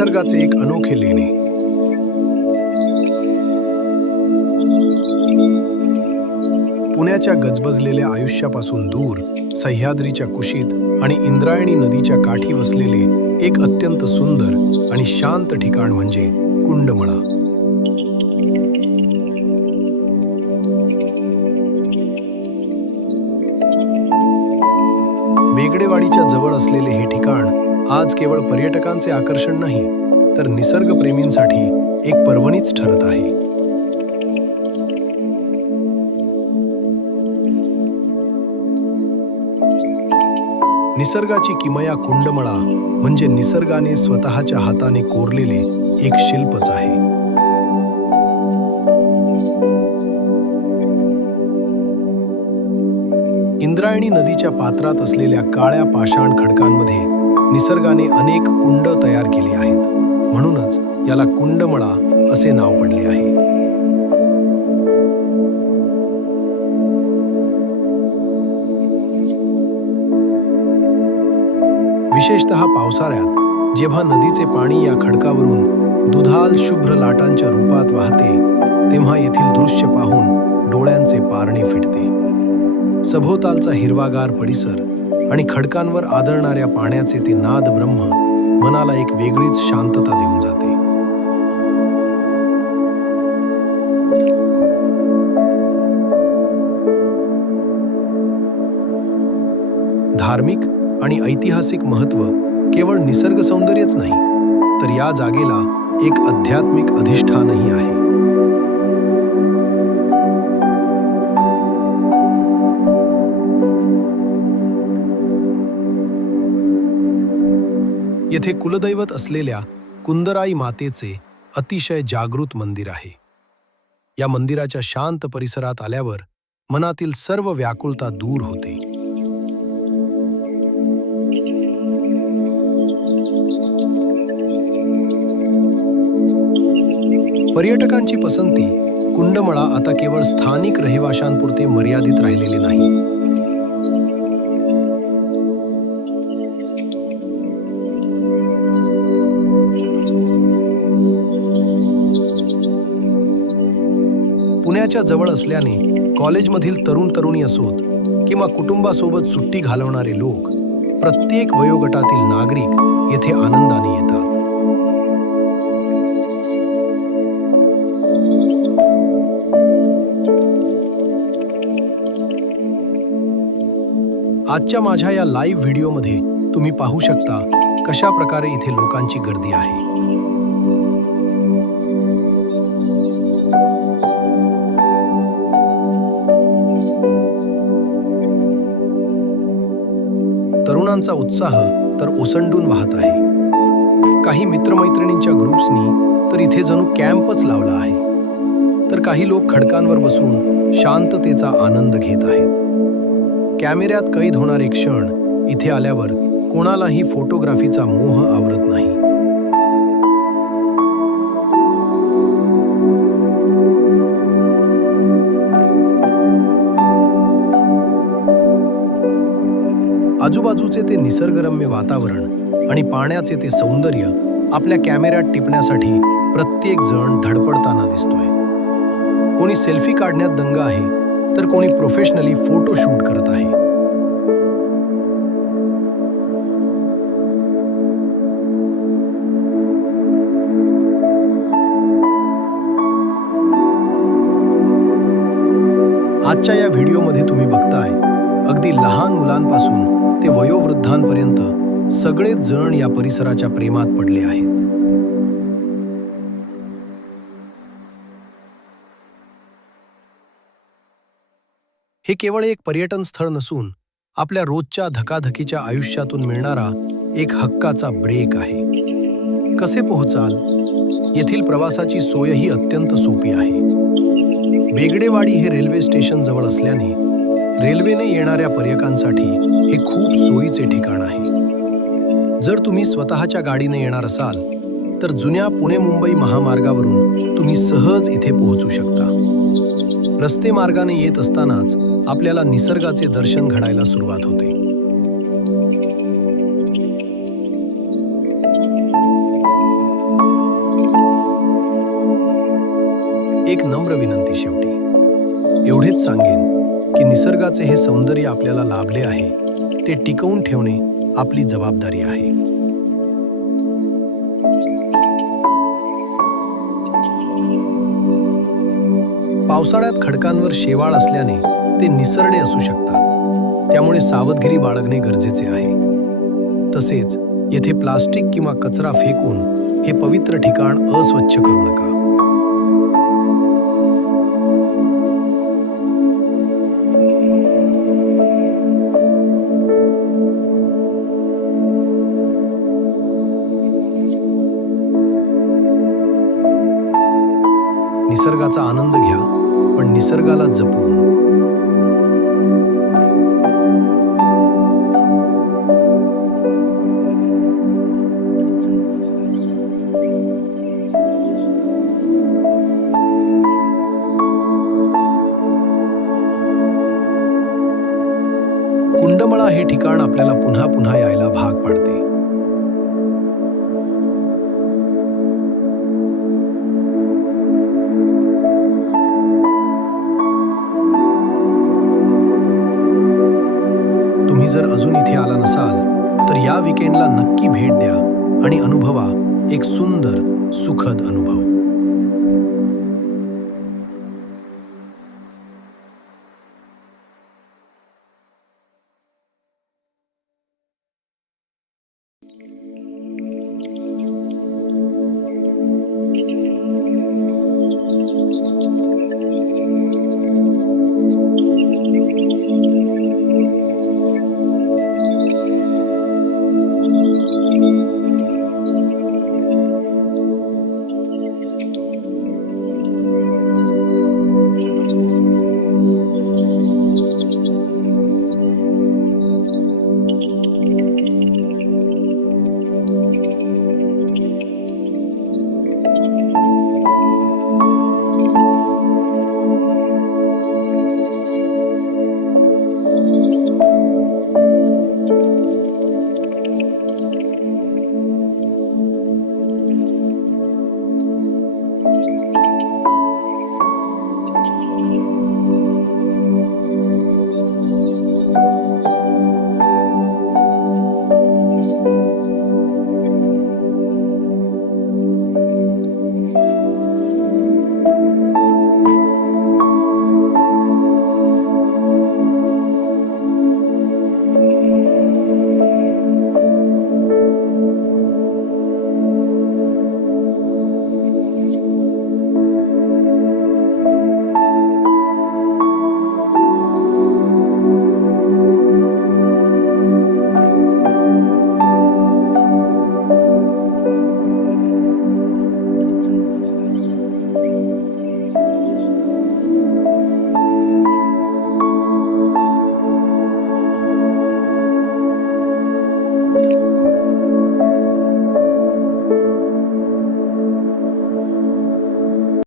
निसर्गाचे एक अनोखे लेणे. पुण्याच्या गजबजलेल्या आयुष्यापासून दूर, सह्याद्रीच्या कुशीत आणि इंद्रायणी नदीच्या काठी वसलेले एक अत्यंत सुंदर आणि शांत ठिकाण म्हणजे कुंडमळा. बेगडेवाडीच्या जवळ असलेले हे ठिकाण आज केवळ पर्यटकांचे आकर्षण नाही, तर निसर्गप्रेमींसाठी एक पर्वणीच ठरत आहे. निसर्गाची किमया कुंडमळा म्हणजे निसर्गाने स्वतःच्या हाताने कोरलेले एक शिल्पच आहे. इंद्रायणी नदीच्या पात्रात असलेल्या काळ्या पाषाण खडकांमध्ये निसर्गाने अनेक कुंड तयार केली आहेत. म्हणूनच याला कुंडमळा असे नाव पडले आहे. विशेषतः पावसाळ्यात जेव्हा नदीचे पाणी या खडकावरून दुधाल शुभ्र लाटांच्या रूपात वाहते, तेव्हा येथील दृश्य पाहून डोळ्यांचे पारणे फिटते. सभोवतालचा हिरवागार परिसर आणि खडकांवर आदळणाऱ्या पाण्याचे ते नाद ब्रह्म मनाला एक वेगळीच शांतता देऊन जाते. धार्मिक आणि ऐतिहासिक महत्त्व केवळ निसर्ग सौंदर्यच नाही, तर या जागेला एक आध्यात्मिक अधिष्ठानही आहे. येथे कुलदैवत असलेल्या कुंदराई मातेचे अतिशय जागृत मंदिर आहे. या मंदिराच्या शांत परिसरात आल्यावर मनातील सर्व व्याकुळता दूर होते. पर्यटकांची पसंती कुंडमळा आता केवळ स्थानिक रहिवाशांपुरते मर्यादित राहिलेले नाही. पुण्याच्या जवळ असल्याने कॉलेजमधील तरुण तरुणी असोत किंवा कुटुंबासोबत सुट्टी घालवणारे लोक, प्रत्येक वयोगटातील नागरिक येथे आनंदाने येतात. आजच्या माझ्या या लाईव्ह व्हिडिओमध्ये तुम्ही पाहू शकता कशा प्रकारे इथे लोकांची गर्दी आहे. तरुणांचा उत्साह तर ओसंडून वाहत आहे. काही मित्रमैत्रिणींच्या ग्रुप्सनी तर इथे जणू कॅम्पच लावला आहे, तर काही लोक खडकांवर बसून शांततेचा आनंद घेत आहेत. कॅमेऱ्यात कैद होणारे क्षण इथे आल्यावर कोणालाही फोटोग्राफीचा मोह आवरत नाही. आजूबाजूचे ते निसर्गरम्य वातावरण आणि पाण्याचे ते सौंदर्य आपल्या कॅमेऱ्यात टिपण्यासाठी प्रत्येक जण धडपडताना दिसतोय. कोणी सेल्फी काढण्यात दंग आहे, तर कोणी प्रोफेशनली फोटो शूट करत आहे. आजच्या या व्हिडिओमध्ये तुम्ही बघताय, अगदी लहान मुलांपासून ते वयोवृद्धांपर्यंत सगळेच जण या परिसराच्या प्रेमात पडले आहेत. हे केवळ एक पर्यटन स्थळ नसून आपल्या रोजच्या धकाधकीच्या आयुष्यातून मिळणारा एक हक्काचा ब्रेक आहे. कसे पोहोचाल? येथील प्रवासाची सोयही अत्यंत सोपी आहे. बेगडेवाडी हे रेल्वे स्टेशन जवळ असल्याने रेल्वेने येणाऱ्या पर्यटकांसाठी हे खूप सोयीचे ठिकाण आहे. जर तुम्ही स्वतःच्या गाडीने येणार असाल, तर जुन्या पुणे-मुंबई महामार्गावरून तुम्ही सहज इथे पोहोचू शकता. रस्ते मार्गाने येत असतानाच आपल्याला निसर्गाचे दर्शन घडायला सुरुवात होते. एक नम्र विनंती शेवटी एवढेच सांगेन की निसर्गाचे हे सौंदर्य आपल्याला लाभले आहे ते टिकवून ठेवणे आपली जबाबदारी आहे. पावसाळ्यात खडकांवर शेवाळ असल्याने ते निसरडे असू शकतात, त्यामुळे सावधगिरी बाळगणे गरजेचे आहे. तसेच येथे प्लास्टिक किंवा कचरा फेकून हे पवित्र ठिकाण अस्वच्छ करू नका. निसर्गाचा आनंद घ्या, पण निसर्गाला जपून. कुंडमळा हे ठिकाण आपल्याला पुन्हा पुन्हा यायला भाग पाडते. तुम्ही जर अजून इथे आला नसाल तर या वीकेंडला नक्की भेट द्या आणि अनुभवा एक सुंदर, सुखद अनुभव.